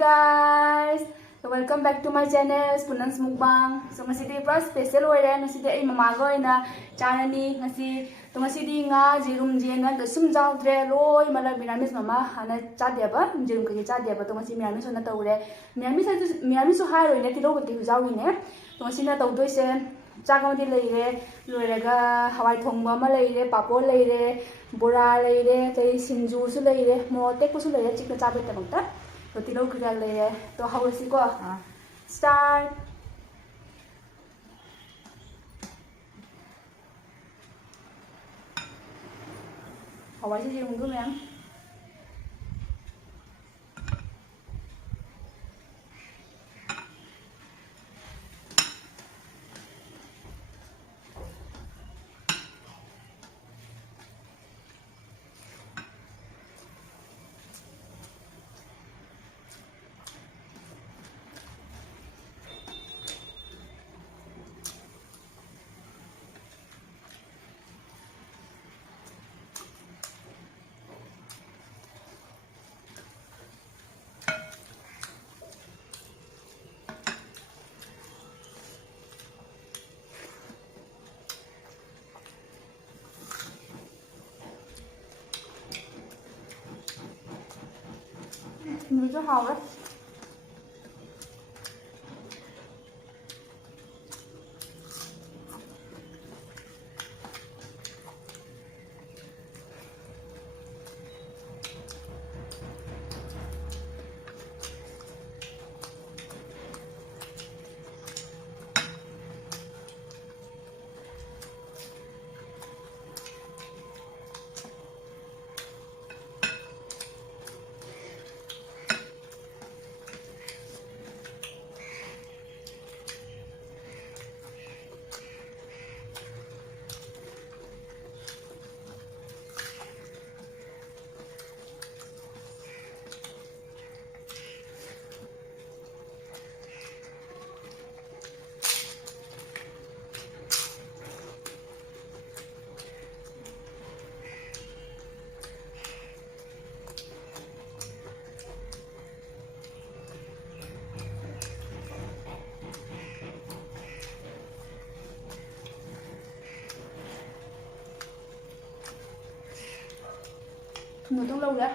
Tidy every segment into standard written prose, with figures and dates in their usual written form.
guys, so welcome back to my channel Spunans Mukbang. So ngasidi pura special oire ngasidi ai mama go ina chanani ngasi to ngasidi nga jirum jena to sum jawdre loi mala miramis mama hana chadeba jirum ke chadeba to ngasi miramis na tawre miramis so hai roine ti lo ke jawi ne to ngasi na taw doise chagam di leire loiraga hawai thongba ma leire papo leire bora leire tai sinju su leire mo tek su leire chikna chabe ta bangta तो तीनों क्रिया ले रहे तो हाउसी को start हवाई से Xingu में मुझे हाव nấu trong lâu đấy.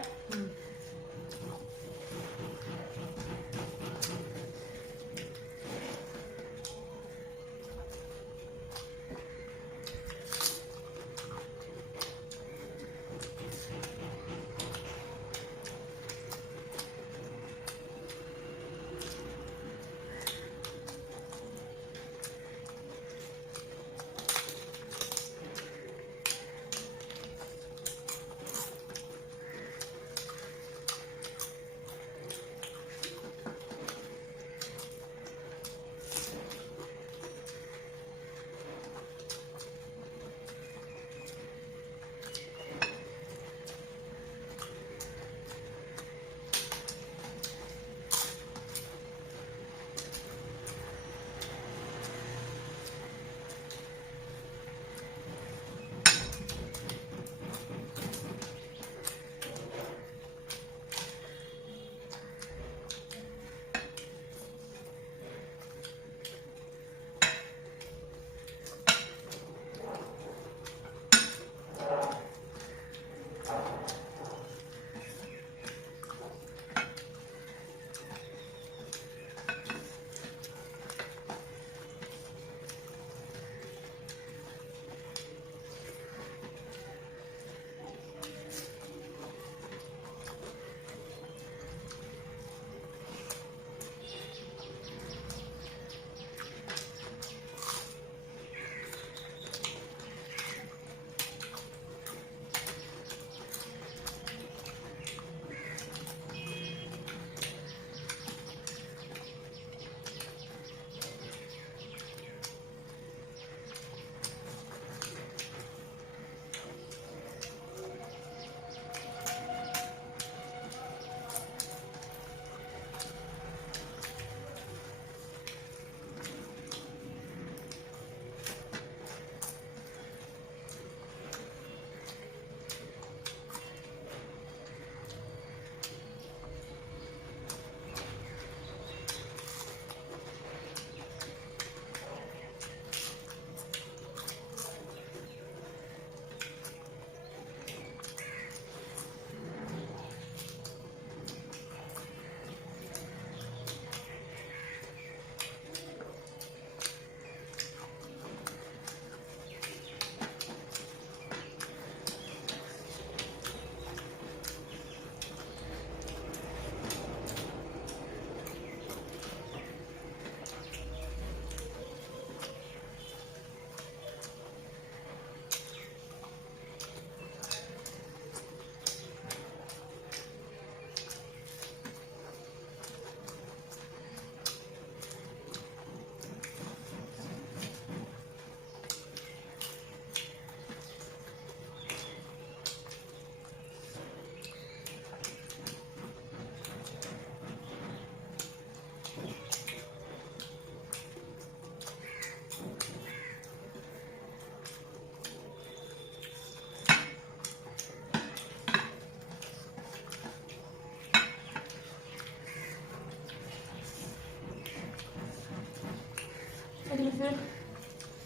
ꯑꯩꯗꯤ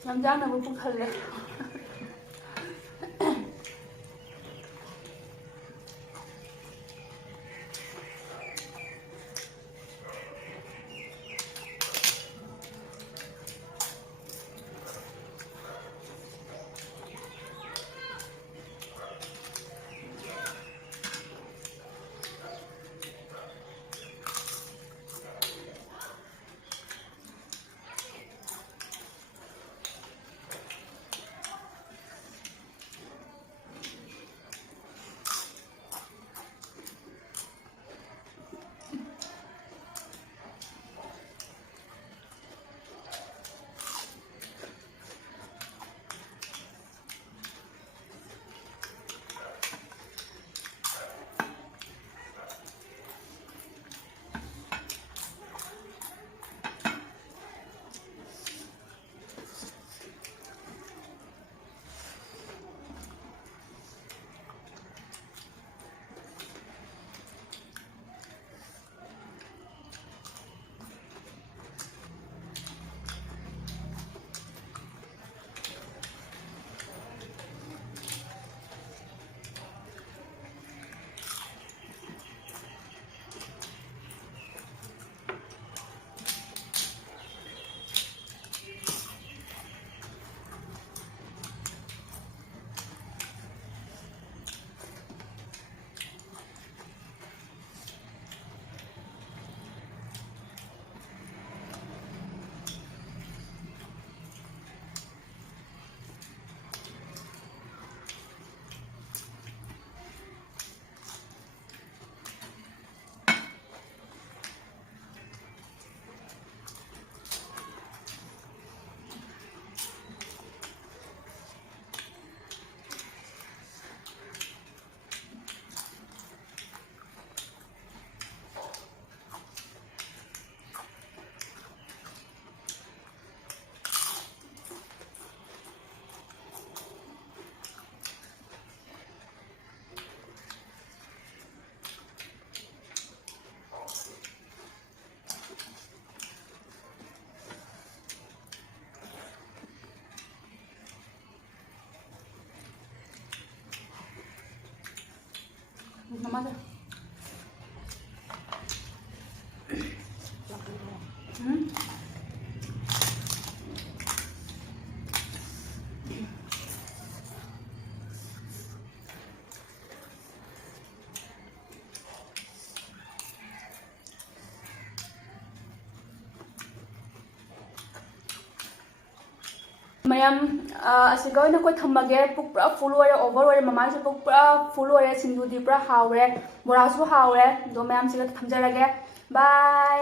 ꯌꯥꯝ ꯆꯥꯅꯕ ꯄꯨꯈꯠꯂꯦ Namanya. ꯃꯌꯥꯝ ꯑꯁꯤꯒ ꯑꯣꯏꯅ ꯑꯩꯈꯣꯏ ꯊꯝꯃꯒꯦ ꯄꯨꯛ ꯄꯨꯔꯥ ꯐꯨꯜ ꯑꯣꯏꯔꯦ ꯑꯣꯚꯔ ꯑꯣꯏꯔꯦ ꯃꯃꯥꯡꯁꯨ ꯄꯨꯛ ꯄꯨꯔꯥ ꯐꯨꯜ ꯑꯣꯏꯔꯦ ꯁꯤꯡꯖꯨꯗꯤ ꯄꯨꯔꯥ ꯍꯥꯎꯔꯦ ꯕꯣꯔꯥꯁꯨ ꯍꯥꯎꯔꯦ ꯑꯗꯣ ꯃꯌꯥꯝꯁꯤꯒ ꯊꯝꯖꯔꯒꯦ ꯕꯥꯏ